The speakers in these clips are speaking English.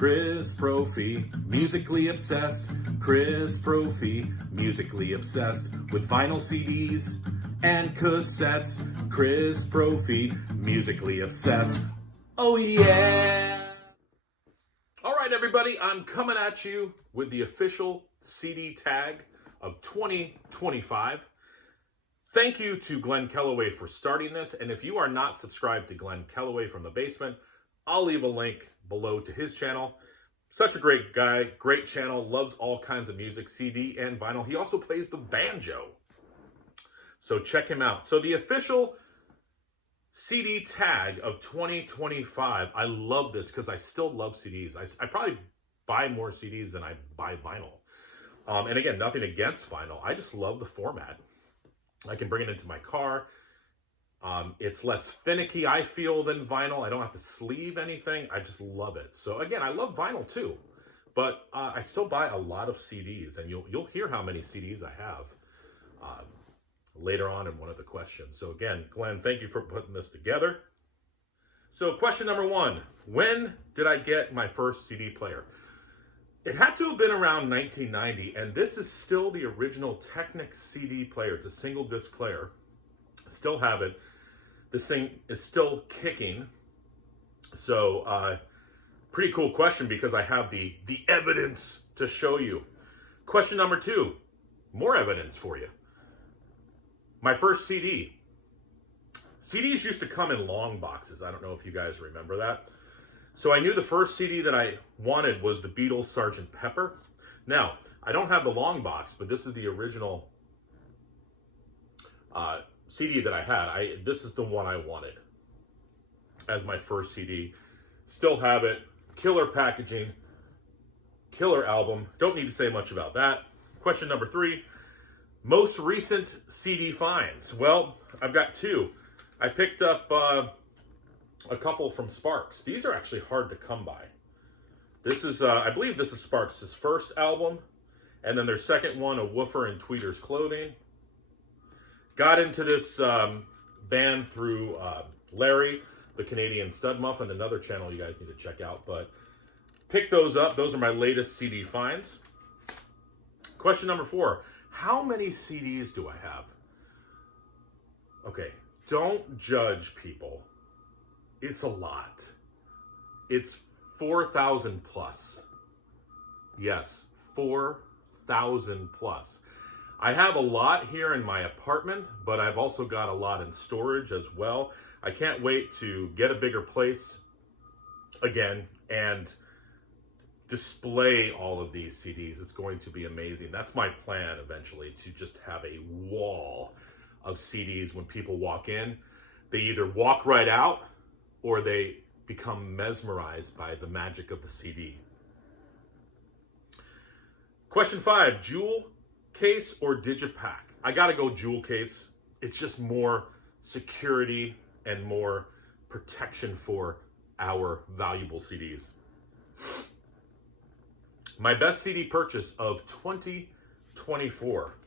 Chris Brophy, musically obsessed. Chris Brophy, musically obsessed with vinyl CDs and cassettes. Chris Brophy, musically obsessed. Oh yeah! All right, everybody, I'm coming at you with the official CD tag of 2025. Thank you to Glenn Kellaway for starting this, and if you are not subscribed to Glenn Kellaway from the basement, I'll leave a link below to his channel. Such a great guy, great channel, loves all kinds of music, CD and vinyl. He also plays the banjo. So check him out. So the official CD tag of 2025, I love this because I still love CDs. I probably buy more CDs than I buy vinyl. And again, nothing against vinyl. I just love the format. I can bring it into my car. It's less finicky, I feel, than vinyl. I don't have to sleeve anything. I just love it. So again, I love vinyl too, but I still buy a lot of CDs, and you'll hear how many CDs I have later on in one of the questions. So again, Glenn, thank you for putting this together. So question number one, when did I get my first CD player? It had to have been around 1990, and this is still the original Technics CD player. It's a single disc player. Still have it. This thing is still kicking. So pretty cool question because I have the evidence to show you. Question number two, more evidence for you. My first CD. CDs used to come in long boxes. I don't know if you guys remember that. So I knew the first CD that I wanted was the Beatles' Sgt. Pepper. Now, I don't have the long box, but this is the original CD that I had. This is the one I wanted as my first CD. Still have it. Killer packaging. Killer album. Don't need to say much about that. Question number three. Most recent CD finds. Well, I've got two. I picked up a couple from Sparks. These are actually hard to come by. This is, I believe this is Sparks' first album. And then their second one, A Woofer in Tweeter's Clothing. Got into this band through Larry, the Canadian Stud Muffin, another channel you guys need to check out. But pick those up. Those are my latest CD finds. Question number four. How many CDs do I have? Okay, don't judge people. It's a lot. It's 4,000 plus. Yes, 4,000 plus. I have a lot here in my apartment, but I've also got a lot in storage as well. I can't wait to get a bigger place again and display all of these CDs. It's going to be amazing. That's my plan eventually, to just have a wall of CDs. When people walk in, they either walk right out or they become mesmerized by the magic of the CD. Question five, jewel case or digipack? I gotta go jewel case. It's just more security and more protection for our valuable CDs. My best CD purchase of 2024.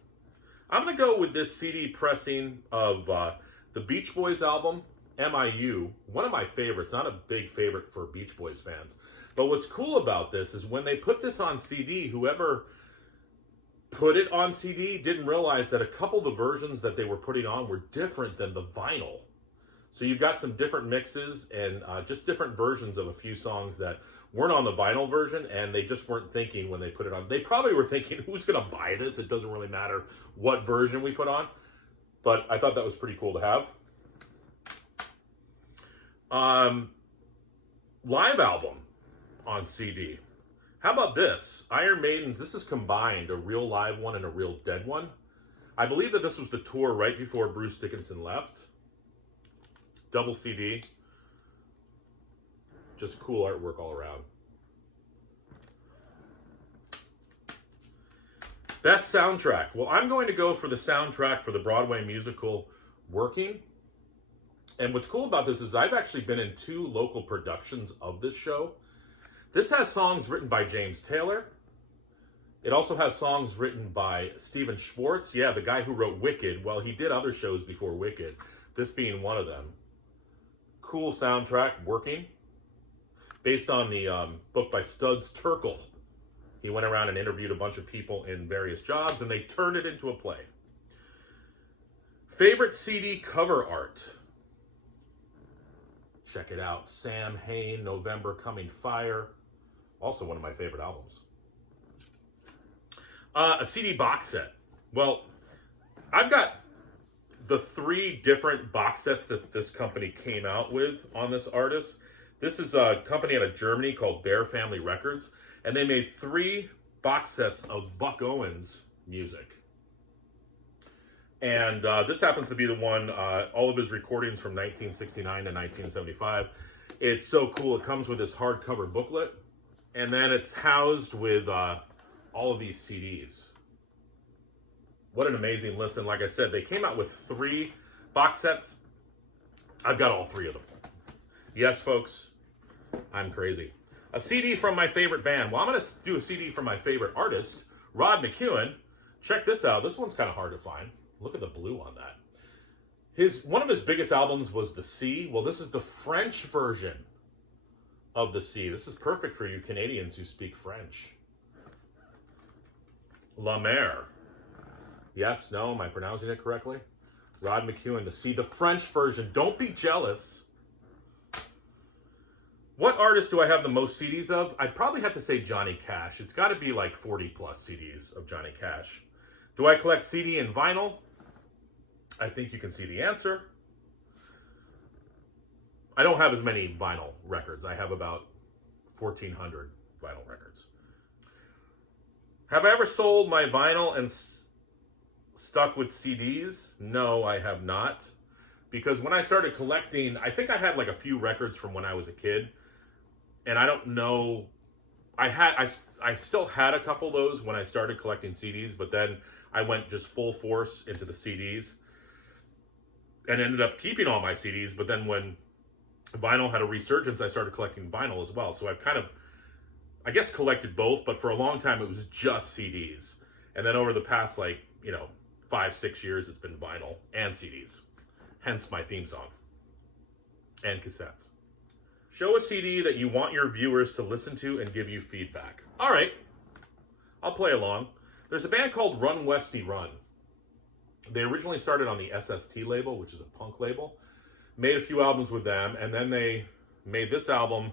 I'm gonna go with this CD pressing of the Beach Boys album, MIU. One of my favorites, not a big favorite for Beach Boys fans. But what's cool about this is when they put this on CD, whoever put it on CD didn't realize that a couple of the versions that they were putting on were different than the vinyl. So you've got some different mixes and just different versions of a few songs that weren't on the vinyl version, and they just weren't thinking when they put it on. They probably were thinking, who's going to buy this? It doesn't really matter what version we put on. But I thought that was pretty cool to have. Live album on CD. How about this? Iron Maiden's, this is combined, a real live one and a real dead one. I believe that this was the tour right before Bruce Dickinson left. Double CD. Just cool artwork all around. Best soundtrack. Well, I'm going to go for the soundtrack for the Broadway musical Working. And what's cool about this is I've actually been in 2 local productions of this show. This has songs written by James Taylor. It also has songs written by Stephen Schwartz. Yeah, the guy who wrote Wicked. Well, he did other shows before Wicked, this being one of them. Cool soundtrack, Working. based on the book by Studs Terkel. He went around and interviewed a bunch of people in various jobs, and they turned it into a play. Favorite CD cover art? Check it out. Sam Hain, November Coming Fire. Also one of my favorite albums. A CD box set. Well, I've got the 3 different box sets that this company came out with on this artist. This is a company out of Germany called Bear Family Records, and they made 3 box sets of Buck Owens music. And this happens to be the one, all of his recordings from 1969 to 1975. It's so cool. It comes with this hardcover booklet, and then it's housed with all of these CDs. What an amazing listen. Like I said, they came out with 3 box sets. I've got all 3 of them. Yes, folks, I'm crazy. A CD from my favorite band. Well, I'm going to do a CD from my favorite artist, Rod McKuen. Check this out. This one's kind of hard to find. Look at the blue on that. One of his biggest albums was The Sea. Well, this is the French version of The Sea. This is perfect for you Canadians who speak French. La Mer. Yes, no, am I pronouncing it correctly? Rod McKuen, The Sea, the French version. Don't be jealous. What artist do I have the most CDs of? I'd probably have to say Johnny Cash. It's got to be like 40 plus CDs of Johnny Cash. Do I collect CD and vinyl? I think you can see the answer. I don't have as many vinyl records. I have about 1,400 vinyl records. Have I ever sold my vinyl and stuck with CDs? No, I have not. Because when I started collecting, I think I had like a few records from when I was a kid. And I don't know, I still had a couple of those when I started collecting CDs, but then I went just full force into the CDs and ended up keeping all my CDs. But then when vinyl had a resurgence, I started collecting vinyl as well. So I've kind of, I guess, collected both, but for a long time it was just CDs. And then over the past 5-6 years, it's been vinyl and CDs. Hence my theme song and cassettes. Show a CD that you want your viewers to listen to and give you feedback. All right, I'll play along. There's a band called Run Westy Run. They originally started on the SST label, which is a punk label. Made a few albums with them, and then they made this album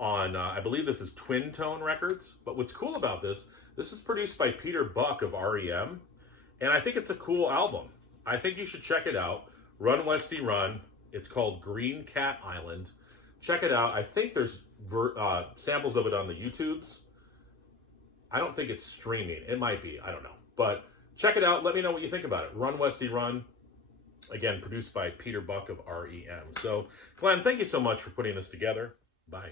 on, I believe this is Twin Tone Records. But what's cool about this is produced by Peter Buck of REM, and I think it's a cool album. I think you should check it out. Run Westy Run. It's called Green Cat Island. Check it out. I think there's samples of it on the YouTubes. I don't think it's streaming. It might be. I don't know. But check it out. Let me know what you think about it. Run Westy Run. Again, produced by Peter Buck of REM. So, Glenn, thank you so much for putting this together. Bye.